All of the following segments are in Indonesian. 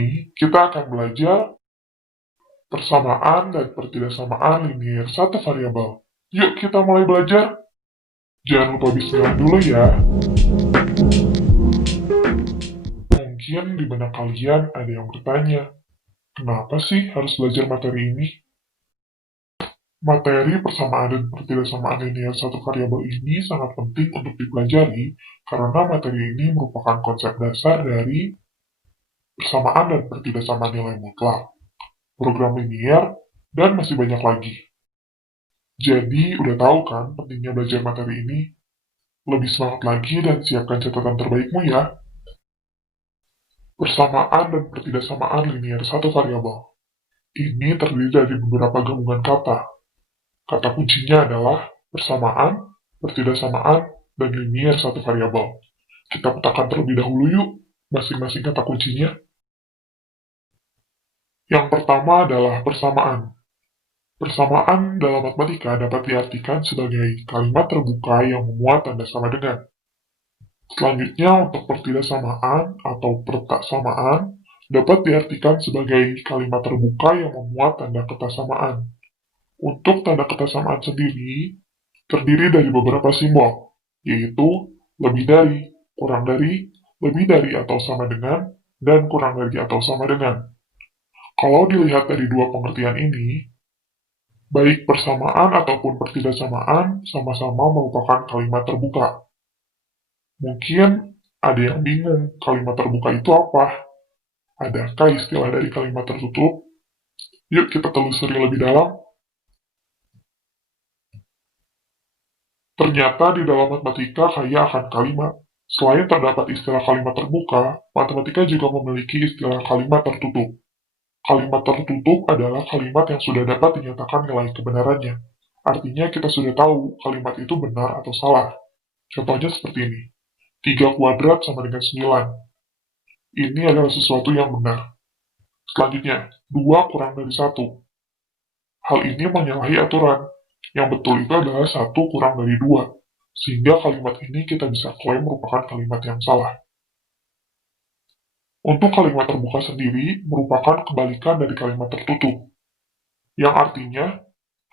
ini, kita akan belajar persamaan dan pertidaksamaan linier satu variabel. Yuk kita mulai belajar. Jangan lupa bismillah dulu ya. Mungkin di benak kalian ada yang bertanya, kenapa sih harus belajar materi ini? Materi persamaan dan pertidaksamaan linier satu variabel ini sangat penting untuk dipelajari karena materi ini merupakan konsep dasar dari persamaan dan pertidaksamaan nilai mutlak, program linier, dan masih banyak lagi. Jadi, udah tahu kan pentingnya belajar materi ini? Lebih semangat lagi dan siapkan catatan terbaikmu ya. Persamaan dan pertidaksamaan linier satu variabel. Ini terdiri dari beberapa gabungan kata. Kata kuncinya adalah persamaan, pertidaksamaan, dan linier satu variabel. Kita petakan terlebih dahulu yuk, masing-masing kata kuncinya. Yang pertama adalah persamaan. Persamaan dalam matematika dapat diartikan sebagai kalimat terbuka yang memuat tanda sama dengan. Selanjutnya, untuk pertidaksamaan atau pertaksamaan dapat diartikan sebagai kalimat terbuka yang memuat tanda ketasamaan. Untuk tanda ketasamaan sendiri terdiri dari beberapa simbol, yaitu lebih dari, kurang dari, lebih dari atau sama dengan, dan kurang dari atau sama dengan. Kalau dilihat dari dua pengertian ini, baik persamaan ataupun pertidaksamaan sama-sama merupakan kalimat terbuka. Mungkin ada yang bingung, kalimat terbuka itu apa? Adakah istilah dari kalimat tertutup? Yuk kita telusuri lebih dalam. Ternyata di dalam matematika kaya akan kalimat. Selain terdapat istilah kalimat terbuka, matematika juga memiliki istilah kalimat tertutup. Kalimat tertutup adalah kalimat yang sudah dapat dinyatakan nilai kebenarannya. Artinya kita sudah tahu kalimat itu benar atau salah. Contohnya seperti ini. 3 kuadrat sama dengan 9. Ini adalah sesuatu yang benar. Selanjutnya, 2 kurang dari 1. Hal ini menyalahi aturan. Yang betul itu adalah 1 kurang dari 2. Sehingga kalimat ini kita bisa klaim merupakan kalimat yang salah. Untuk kalimat terbuka sendiri merupakan kebalikan dari kalimat tertutup, yang artinya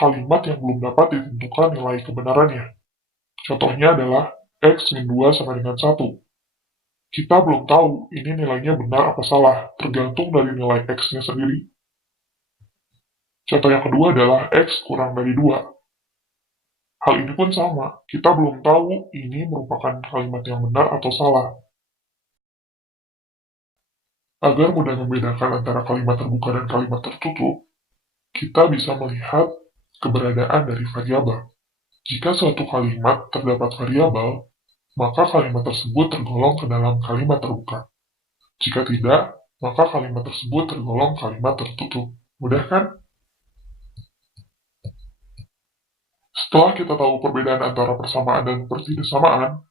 kalimat yang belum dapat ditentukan nilai kebenarannya. Contohnya adalah X-2 sama dengan 1. Kita belum tahu ini nilainya benar apa salah, tergantung dari nilai X-nya sendiri. Contoh yang kedua adalah X kurang dari 2. Hal ini pun sama, kita belum tahu ini merupakan kalimat yang benar atau salah. Agar mudah membedakan antara kalimat terbuka dan kalimat tertutup, kita bisa melihat keberadaan dari variabel. Jika suatu kalimat terdapat variabel, maka kalimat tersebut tergolong ke dalam kalimat terbuka. Jika tidak, maka kalimat tersebut tergolong kalimat tertutup. Mudah kan? Setelah kita tahu perbedaan antara persamaan dan pertidaksamaan,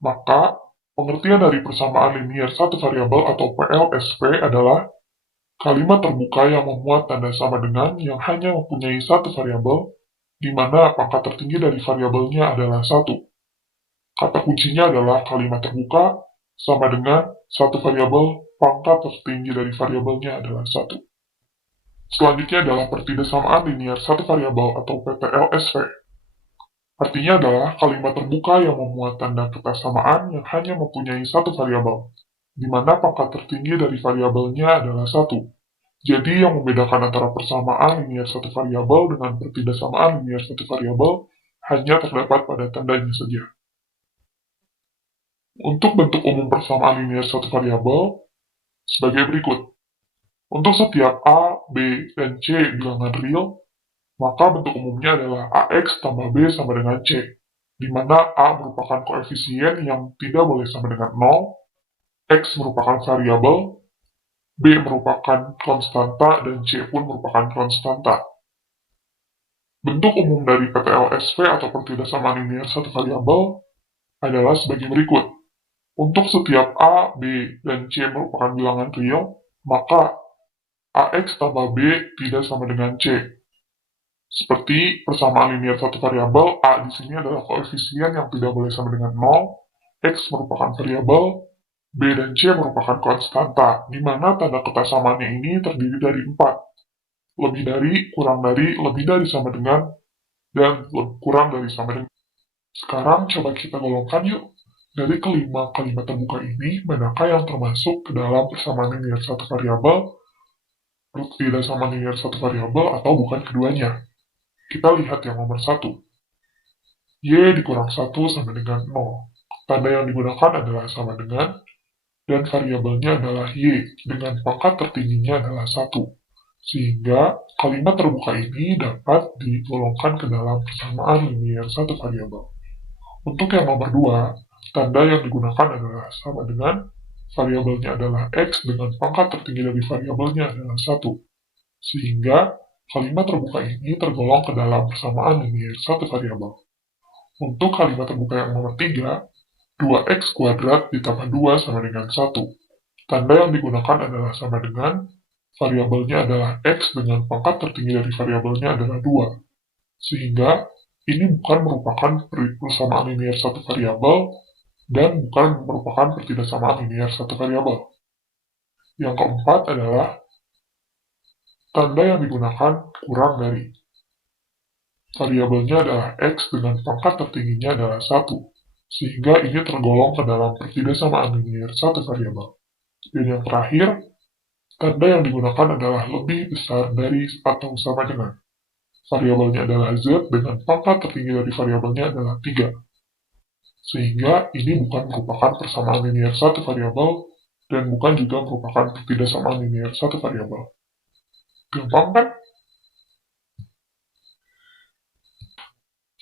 maka pengertian dari persamaan linier satu variabel atau PLSP adalah kalimat terbuka yang memuat tanda sama dengan yang hanya mempunyai satu variabel, di mana pangkat tertinggi dari variabelnya adalah 1. Kata kuncinya adalah kalimat terbuka sama dengan satu variabel, pangkat tertinggi dari variabelnya adalah 1. Selanjutnya adalah pertidaksamaan linier satu variabel atau PTLSV. Artinya adalah kalimat terbuka yang memuat tanda ketasamaan yang hanya mempunyai satu variabel, di mana pangkat tertinggi dari variabelnya adalah 1. Jadi yang membedakan antara persamaan linier satu variabel dengan pertidaksamaan linier satu variabel hanya terdapat pada tandanya saja. Untuk bentuk umum persamaan linier satu variabel sebagai berikut. Untuk setiap A, B, dan C bilangan real, maka bentuk umumnya adalah AX tambah B sama dengan C, di mana A merupakan koefisien yang tidak boleh sama dengan 0, X merupakan variabel, B merupakan konstanta, dan C pun merupakan konstanta. Bentuk umum dari PTLSV atau pertidaksamaan linier satu variabel adalah sebagai berikut. Untuk setiap A, B, dan C merupakan bilangan real, maka AX tambah B tidak sama dengan C. Seperti persamaan linier satu variabel, A di sini adalah koefisien yang tidak boleh sama dengan 0, X merupakan variabel, B dan C merupakan konstanta, di mana tanda ketasamaannya ini terdiri dari 4. Lebih dari, kurang dari, lebih dari sama dengan, dan kurang dari sama dengan. Sekarang coba kita golongkan yuk. Dari kelima kalimat terbuka ini, manakah yang termasuk ke dalam persamaan linear satu variabel, tidak sama linear satu variabel, atau bukan keduanya? Kita lihat yang nomor 1. Y dikurang 1 sama dengan 0. Tanda yang digunakan adalah sama dengan, dan variabelnya adalah Y, dengan pangkat tertingginya adalah 1. Sehingga kalimat terbuka ini dapat digolongkan ke dalam persamaan linear satu variabel. Untuk yang nomor 2, tanda yang digunakan adalah sama dengan, variabelnya adalah X dengan pangkat tertinggi dari variabelnya adalah 1. Sehingga kalimat terbuka ini tergolong ke dalam persamaan linear satu variabel. Untuk kalimat terbuka yang nomor 3, 2x kuadrat ditambah 2 sama dengan 1. Tanda yang digunakan adalah sama dengan, variabelnya adalah x dengan pangkat tertinggi dari variabelnya adalah 2. Sehingga ini bukan merupakan persamaan linear satu variabel dan bukan merupakan pertidaksamaan linear satu variabel. Yang keempat adalah tanda yang digunakan kurang dari. Variabelnya adalah x dengan pangkat tertingginya adalah 1, sehingga ini tergolong ke dalam pertidaksamaan linear satu variabel. Dan yang terakhir, tanda yang digunakan adalah lebih besar dari atau sama dengan. Variabelnya adalah z dengan pangkat tertinggi dari variabelnya adalah 3. Sehingga ini bukan merupakan persamaan linear satu variabel dan bukan juga merupakan pertidaksamaan linear satu variabel. Gampang kan?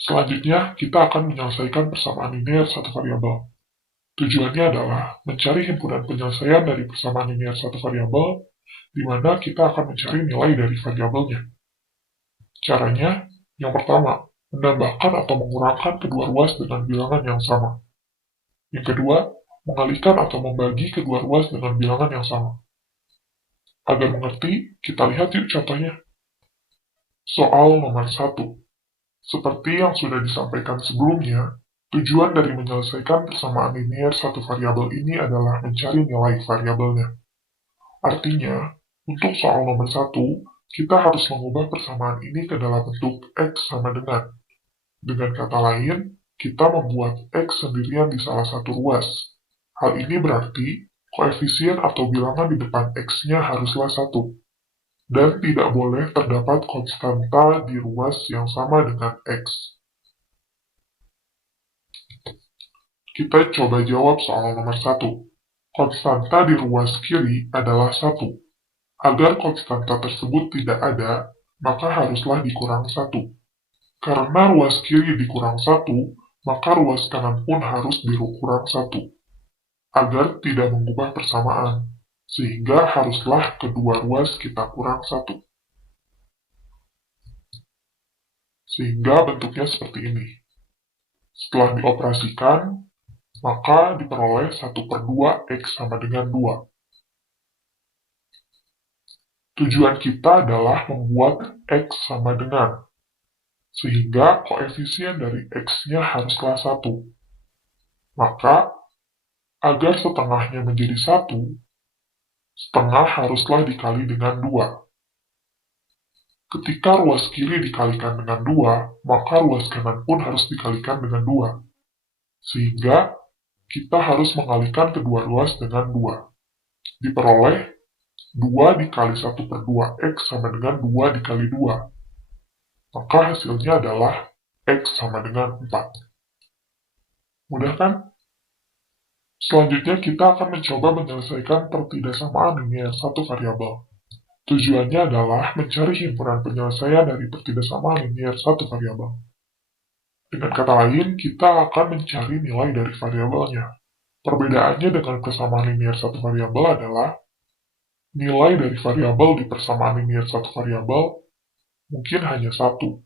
Selanjutnya, kita akan menyelesaikan persamaan linear satu variabel. Tujuannya adalah mencari himpunan penyelesaian dari persamaan linear satu variabel, di mana kita akan mencari nilai dari variabelnya. Caranya, yang pertama, menambahkan atau mengurangkan kedua ruas dengan bilangan yang sama. Yang kedua, mengalihkan atau membagi kedua ruas dengan bilangan yang sama. Agar mengerti, kita lihat yuk contohnya. Soal nomor 1. Seperti yang sudah disampaikan sebelumnya, tujuan dari menyelesaikan persamaan linear satu variabel ini adalah mencari nilai variabelnya. Artinya, untuk soal nomor 1, kita harus mengubah persamaan ini ke dalam bentuk X sama dengan. Dengan kata lain, kita membuat X sendirian di salah satu ruas. Hal ini berarti, koefisien atau bilangan di depan X-nya haruslah 1. Dan tidak boleh terdapat konstanta di ruas yang sama dengan X. Kita coba jawab soal nomor 1. Konstanta di ruas kiri adalah 1. Agar konstanta tersebut tidak ada, maka haruslah dikurang 1. Karena ruas kiri dikurang 1, maka ruas kanan pun harus dikurang 1. Agar tidak mengubah persamaan. Sehingga haruslah kedua ruas kita kurang 1. Sehingga bentuknya seperti ini. Setelah dioperasikan, maka diperoleh 1/2 X sama dengan 2. Tujuan kita adalah membuat X sama dengan, sehingga koefisien dari X-nya haruslah 1. Maka, agar setengahnya menjadi 1, setengah haruslah dikali dengan 2. Ketika ruas kiri dikalikan dengan 2, maka ruas kanan pun harus dikalikan dengan 2. Sehingga, kita harus mengalihkan kedua ruas dengan 2. Diperoleh 2 dikali 1/2 X sama dengan 2 dikali 2. Maka hasilnya adalah X sama dengan 4. Mudah kan? Selanjutnya kita akan mencoba menyelesaikan pertidaksamaan linear satu variabel. Tujuannya adalah mencari himpunan penyelesaian dari pertidaksamaan linear satu variabel. Dengan kata lain, kita akan mencari nilai dari variabelnya. Perbedaannya dengan persamaan linear satu variabel adalah nilai dari variabel di persamaan linear satu variabel mungkin hanya 1.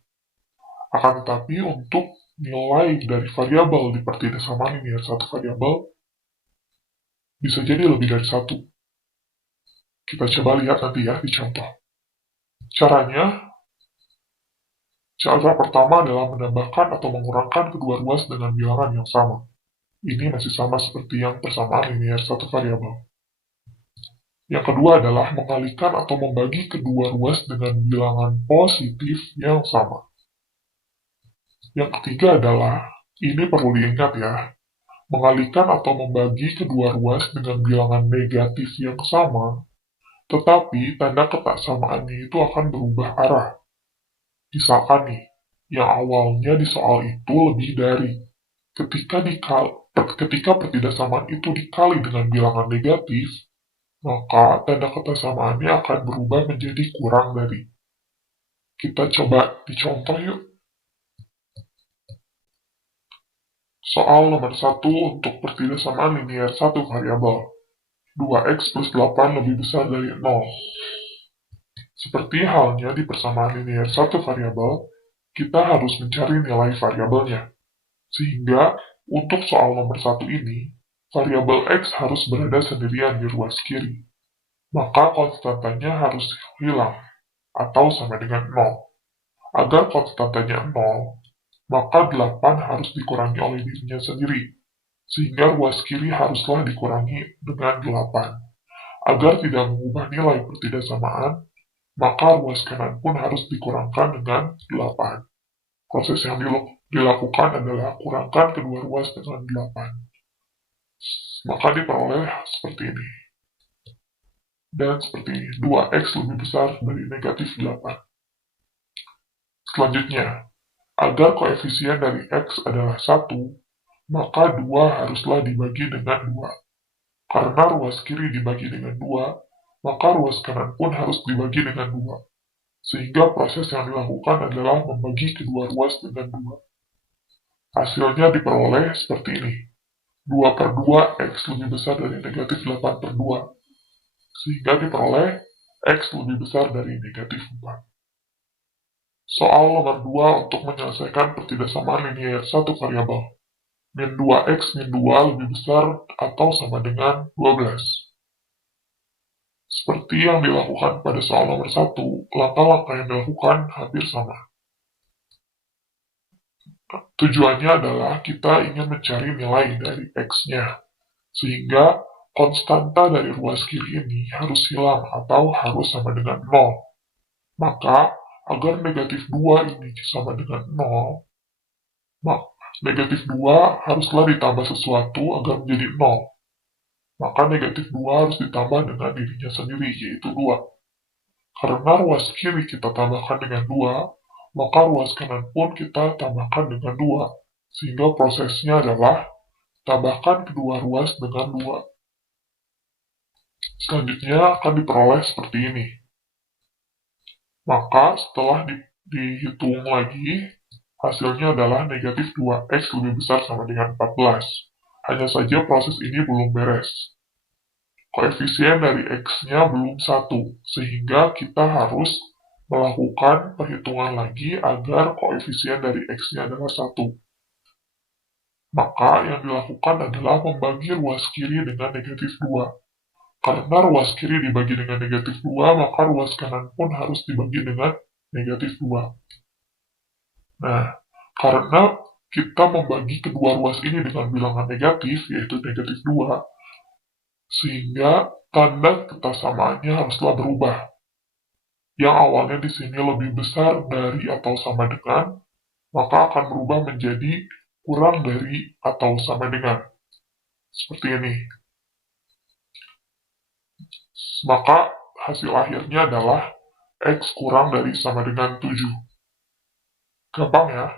Akan tetapi untuk nilai dari variabel di pertidaksamaan linear satu variabel bisa jadi lebih dari 1. Kita coba lihat nanti ya di contoh. Caranya, cara pertama adalah menambahkan atau mengurangkan kedua ruas dengan bilangan yang sama. Ini masih sama seperti yang persamaan linear satu variabel. Yang kedua adalah mengalihkan atau membagi kedua ruas dengan bilangan positif yang sama. Yang ketiga adalah, ini perlu diingat ya, mengalihkan atau membagi kedua ruas dengan bilangan negatif yang sama, tetapi tanda ketaksamaannya itu akan berubah arah. Misalkan nih, yang awalnya di soal itu lebih dari, ketika pertidaksamaan itu dikali dengan bilangan negatif, maka tanda kebersamaannya akan berubah menjadi kurang dari. Kita coba dicontoh yuk. Soal nomor 1 untuk pertidaksamaan linear satu variabel. 2x plus 8 lebih besar dari 0. Seperti halnya di persamaan linear satu variabel, kita harus mencari nilai variabelnya. Sehingga, untuk soal nomor 1 ini, variabel x harus berada sendirian di ruas kiri. Maka konstantanya harus hilang, atau sama dengan 0. Agar konstantanya 0, maka 8 harus dikurangi oleh dirinya sendiri, sehingga ruas kiri haruslah dikurangi dengan 8. Agar tidak mengubah nilai pertidaksamaan, maka ruas kanan pun harus dikurangkan dengan 8. Proses yang dilakukan adalah kurangkan kedua ruas dengan 8. Maka diperoleh seperti ini. Dan seperti ini, 2x lebih besar dari negatif 8. Selanjutnya, agar koefisien dari x adalah 1, maka 2 haruslah dibagi dengan 2. Karena ruas kiri dibagi dengan 2, maka ruas kanan pun harus dibagi dengan 2. Sehingga proses yang dilakukan adalah membagi kedua ruas dengan 2. Hasilnya diperoleh seperti ini. 2 per 2, x lebih besar dari negatif 8 per 2. Sehingga diperoleh x lebih besar dari negatif 4. Soal nomor 2 untuk menyelesaikan pertidaksamaan linear satu variabel. Min 2x min 2 lebih besar atau sama dengan 12. Seperti yang dilakukan pada soal nomor 1, langkah-langkah yang dilakukan hampir sama. Tujuannya adalah kita ingin mencari nilai dari x-nya, sehingga konstanta dari ruas kiri ini harus hilang atau harus sama dengan 0. Maka, agar negatif 2 ini sama dengan 0, negatif 2 haruslah ditambah sesuatu agar menjadi 0. Maka negatif 2 harus ditambah dengan dirinya sendiri, yaitu 2. Karena ruas kiri kita tambahkan dengan 2, maka ruas kanan pun kita tambahkan dengan 2. Sehingga prosesnya adalah tambahkan kedua ruas dengan 2. Selanjutnya akan diperoleh seperti ini. Maka setelah dihitung lagi, hasilnya adalah negatif 2x lebih besar sama dengan 14. Hanya saja proses ini belum beres. Koefisien dari x-nya belum 1, sehingga kita harus melakukan perhitungan lagi agar koefisien dari x-nya adalah 1. Maka yang dilakukan adalah membagi ruas kiri dengan negatif 2. Karena ruas kiri dibagi dengan negatif 2, maka ruas kanan pun harus dibagi dengan negatif 2. Nah, karena kita membagi kedua ruas ini dengan bilangan negatif, yaitu negatif 2, sehingga tanda kebersamaannya haruslah berubah. Yang awalnya di sini lebih besar dari atau sama dengan, maka akan berubah menjadi kurang dari atau sama dengan. Seperti ini. Maka hasil akhirnya adalah x kurang dari sama dengan 7. Gampang ya?